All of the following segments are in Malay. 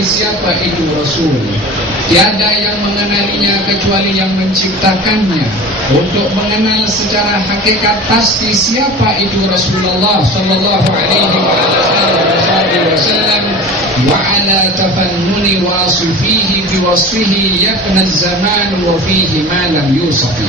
mengetahui siapa itu Rasul. Tiada yang mengenalinya kecuali yang menciptakannya. Untuk mengenal secara hakikat pasti siapa itu Rasulullah sallallahu alaihi wasallam, wa ala tafannuni wasifihi biwasfihi yakna zaman wa fihi ma lam yusafi.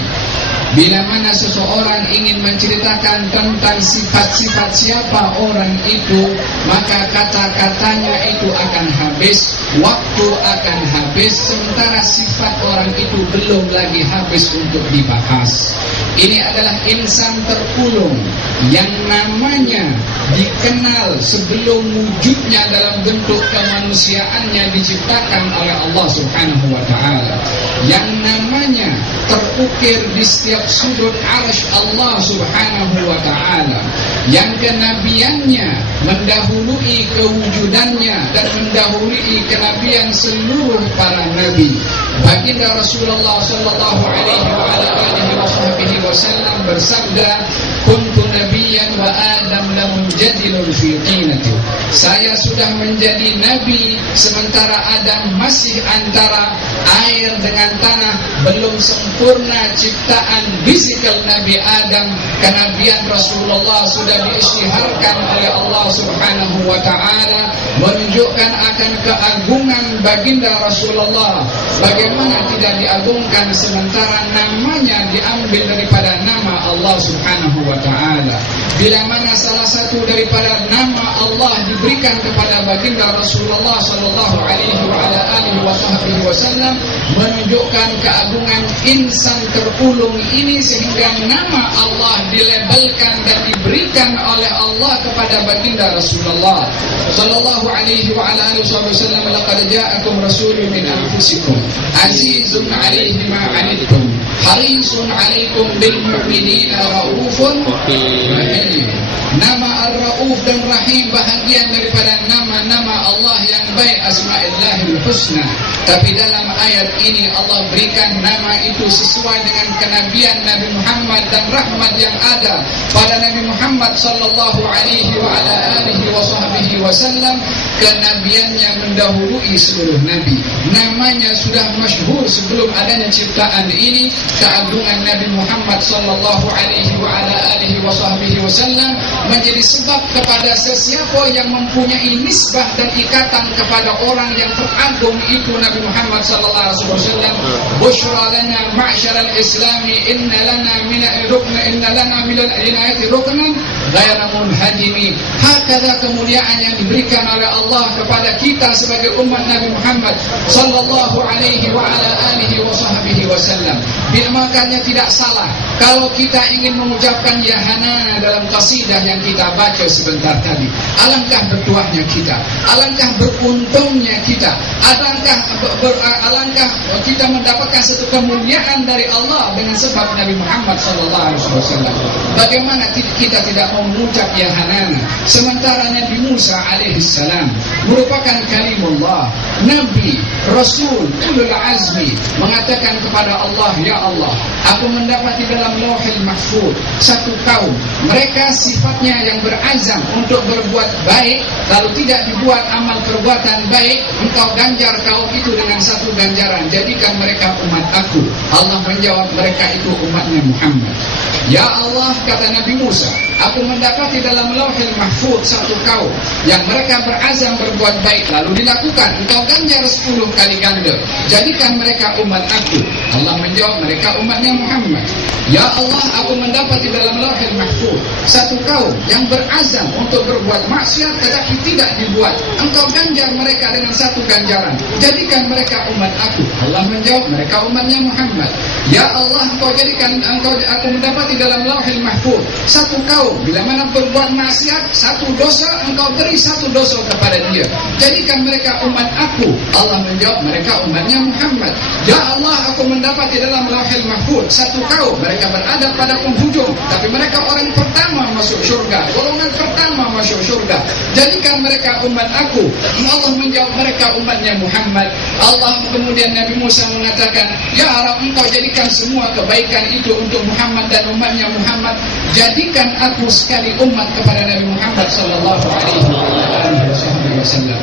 Bila mana seseorang ingin menceritakan tentang sifat-sifat siapa orang itu, maka kata-katanya itu akan habis, waktu akan habis, sementara sifat orang itu belum lagi habis untuk dibahas. Ini adalah insan terpulung yang namanya dikenal sebelum wujudnya dalam bentuk kemanusiaannya diciptakan oleh Allah Subhanahu wa ta'ala, yang namanya terukir di setiap sudut arsy Allah Subhanahu wa ta'ala, yang kenabiannya mendahului kewujudannya dan mendahului kenabian seluruh para nabi. Baginda Rasulullah sallallahu alaihi wasallam bersabda, kuntu nabiyyan wa adam lam jadilun fi tinati. Saya sudah menjadi nabi sementara Adam masih antara air dengan tanah, belum sempurna ciptaan fisikal Nabi Adam. Kenabian Rasulullah sudah diisytiharkan oleh Allah Subhanahu wa ta'ala, menunjukkan akan keagungan baginda Rasulullah. Bagaimana tidak diagungkan sementara namanya diambil daripada nama Allah Subhanahu wa ta'ala. Bila mana salah satu daripada nama Allah diberikan kepada baginda Rasulullah sallallahu alaihi wasallam, menunjukkan keagungan insan terpulung ini, sehingga nama Allah dilabelkan dan diberikan oleh Allah kepada baginda Rasulullah sallallahu alaihi wasallam. Laqad ja'akum rasulun min anfusikum azizun 'alaihi ma 'anittum harisun 'alaikum bil mu'minina raufun rahim. Nama Ar-Rauf dan Rahim bahagian daripada nama-nama Allah yang baik, Asma'illahil Husna. Tapi dalam ayat ini Allah berikan nama itu sesuai dengan kenabian Nabi Muhammad dan rahmat yang ada pada Nabi Muhammad sallallahu alaihi wasallam. Kenabiannya mendahului seluruh nabi. Namanya sudah masyhur sebelum adanya ciptaan ini. Keagungan Nabi Muhammad sallallahu alaihi wasallam menjadi sebab kepada sesiapa yang mempunyai nisbah dan ikatan kepada orang yang teragung itu Nabi Muhammad sallallahu alaihi wasallam. Busyra lana ma'syaral islami inna lana min al-inayati ruknan ghayra munhadimi. Hakadha kemuliaan yang diberikan oleh Allah kepada kita sebagai umat Nabi Muhammad sallallahu alaihi wasallam. Makanya tidak salah kalau kita ingin mengucapkan ya Hana dalam qasidah yang kita baca sebentar tadi. Alangkah bertuahnya kita, alangkah beruntungnya kita, alangkah kita mendapatkan satu kemuliaan dari Allah dengan sebab Nabi Muhammad sallallahu alaihi wasallam. Bagaimana kita tidak mau mengucap ya Hanana, sementara Nabi Musa alaihissalam merupakan kalimullah, Nabi, Rasul, ulul azmi, mengatakan kepada Allah, ya Allah, aku mendapati dalam lauhil mahfuz satu kaum, mereka sifatnya yang berazam untuk berbuat baik, lalu tidak dibuat amal perbuatan baik, engkau ganjar kaum itu dengan satu ganjaran, jadikan mereka umat aku. Allah menjawab, mereka itu umatnya Muhammad. Ya Allah, kata Nabi Musa, aku mendapati dalam lauhil mahfuz satu kaum yang mereka berazam berbuat baik, lalu dilakukan, engkau ganjar 10 kali ganda, jadikan mereka umat aku. Allah menjawab, mereka umatnya Muhammad. Ya Allah, aku mendapati dalam lauhil mahfuz satu kaum yang berazam untuk berbuat maksiat tetapi tidak dibuat, engkau ganjar mereka dengan satu ganjaran, jadikan mereka umat aku. Allah menjawab, mereka umatnya Muhammad. Ya Allah, aku mendapati dalam lauhil mahfuz satu kaum bila mana berbuat maksiat, satu dosa engkau beri satu dosa kepada dia, jadikan mereka umat aku. Allah menjawab, mereka umatnya Muhammad. Ya Allah, aku mendapati dalam lauhil mahfuz satu kaum, mereka berada pada penghujung, tapi mereka orang pertama masuk syurga, golongan pertama masuk syurga, jadikan mereka umat aku. Allah menjawab, mereka umatnya Muhammad. Allah kemudian Nabi Musa mengatakan, ya Arab, engkau jadikan semua kebaikan itu untuk Muhammad dan umatnya Muhammad, jadikan aku sekali umat kepada Nabi Muhammad sallallahu alaihi wasallam. SAW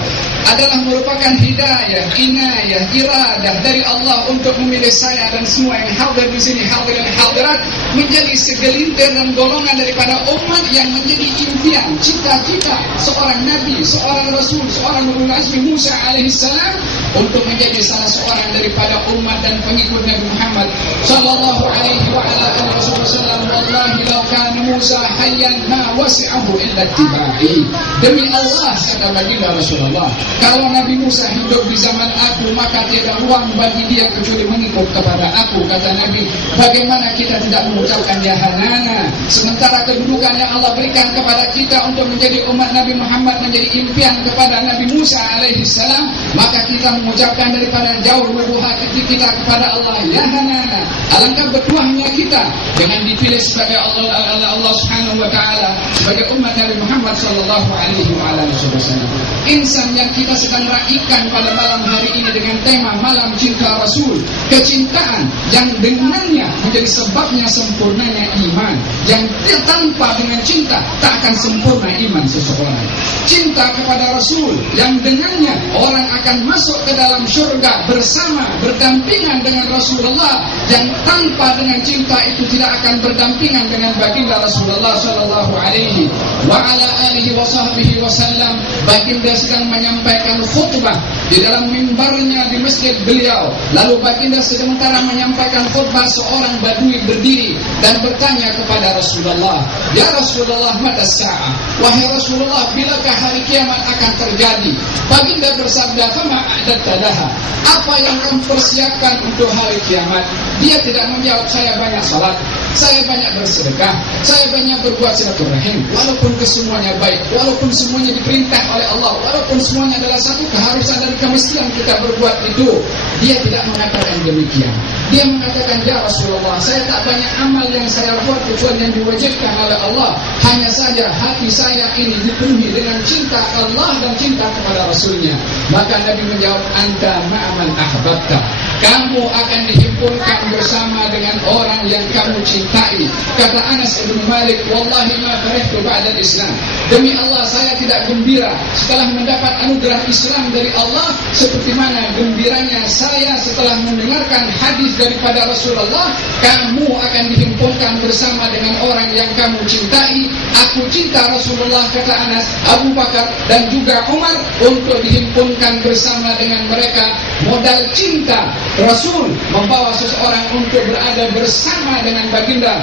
adalah merupakan hidayah, inayah, iradah dari Allah untuk memilih saya dan semua yang hadir di sini, hadirin hadirat, menjadi segelintir dan golongan daripada umat yang menjadi impian, cita-cita seorang nabi, seorang rasul, seorang ulul azmi Musa alaihissalam untuk menjadi salah seorang daripada umat dan pengikut Nabi Muhammad sallallahu alaihi wa ala alihi wasallam. Wallahi law kana Musa hayyan ma wasi'ahu illa ittiba'i. Demi Allah, kata baginda Rasulullah, kalau Nabi Musa hidup di zaman aku, maka tiada ruang bagi dia kecuali mengikut kepada aku. Kata Nabi, bagaimana kita tidak mengucapkan ya Hanana, sementara kedudukan yang Allah berikan kepada kita untuk menjadi umat Nabi Muhammad, menjadi impian kepada Nabi Musa alaihissalam, maka kita mengucapkan daripada jauh lubuk hati kita kepada Allah, ya Hanana. Alangkah bertuahnya kita dengan dipilih sebagai Allah Subhanahu wa taala sebagai umat Nabi Muhammad sallallahu alaihi wasallam. Insan yang kita sedang raikan pada malam hari ini dengan tema Malam Cinta Rasul, kecintaan yang dengannya menjadi sebabnya sempurnanya iman, yang tanpa dengan cinta tak akan sempurna iman seseorang. Cinta kepada Rasul yang dengannya orang akan masuk ke dalam syurga bersama, berdampingan dengan Rasulullah, yang tanpa dengan cinta itu tidak akan berdampingan dengan baginda Rasulullah sallallahu alaihi wa ala alihi wa sahbihi wasallam. Baginda sedang menyampaikan khutbah di dalam mimbarnya di masjid beliau, lalu baginda sementara menyampaikan khutbah, seorang badui berdiri dan bertanya kepada Rasulullah, ya Rasulullah, mata sa'ah, wahai Rasulullah, bilakah hari kiamat akan terjadi? Baginda bersabda, fama a'datta laha, apa yang kamu persiapkan untuk hari kiamat? Dia tidak menjawab, saya banyak salat, saya banyak bersedekah, saya banyak berbuat silaturahim. Walaupun kesemuanya baik, walaupun semuanya diperintah oleh Allah, walaupun semuanya adalah satu keharusan dan kemestian kita berbuat itu, dia tidak mengatakan demikian. Dia mengatakan, ya Rasulullah, saya tak banyak amal yang saya buat kecuali yang diwajibkan oleh Allah. Hanya saja hati saya ini dipenuhi dengan cinta Allah dan cinta kepada Rasulnya. Maka Nabi menjawab, anta ma'aman ahbabta, kamu akan dihimpunkan bersama dengan orang yang kamu cintai. Kata Anas bin Malik, wallahi ma farihtu ba'da Islam, demi Allah saya tidak gembira setelah mendapat anugerah Islam dari Allah seperti mana gembiranya saya setelah mendengarkan hadis daripada Rasulullah, kamu akan dihimpunkan bersama dengan orang yang kamu cintai. Aku cinta Rasulullah, kata Anas, Abu Bakar dan juga Umar, untuk dihimpunkan bersama dengan mereka. Modal cinta Rasul membawa seseorang untuk berada bersama dengan baginda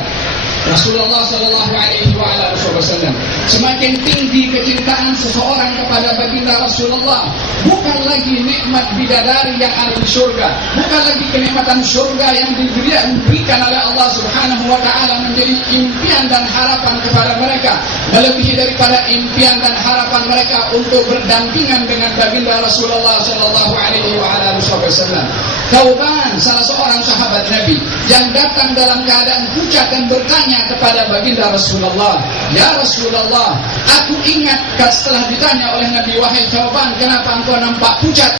Rasulullah sallallahu alaihi wasallam. Semakin tinggi kecintaan seseorang kepada baginda Rasulullah, bukan lagi nikmat bidadari yang ada di surga, bukan lagi kenikmatan surga yang diberikan oleh Allah Subhanahu wa taala menjadi impian dan harapan kepada mereka, melebihi daripada impian dan harapan mereka untuk berdampingan dengan baginda Rasulullah sallallahu alaihi wasallam. Thauban, salah seorang sahabat Nabi yang datang dalam keadaan pucat dan bertanya kepada baginda Rasulullah, ya Rasulullah, aku ingat setelah ditanya oleh Nabi, wahai Thauban, kenapa engkau nampak pucat?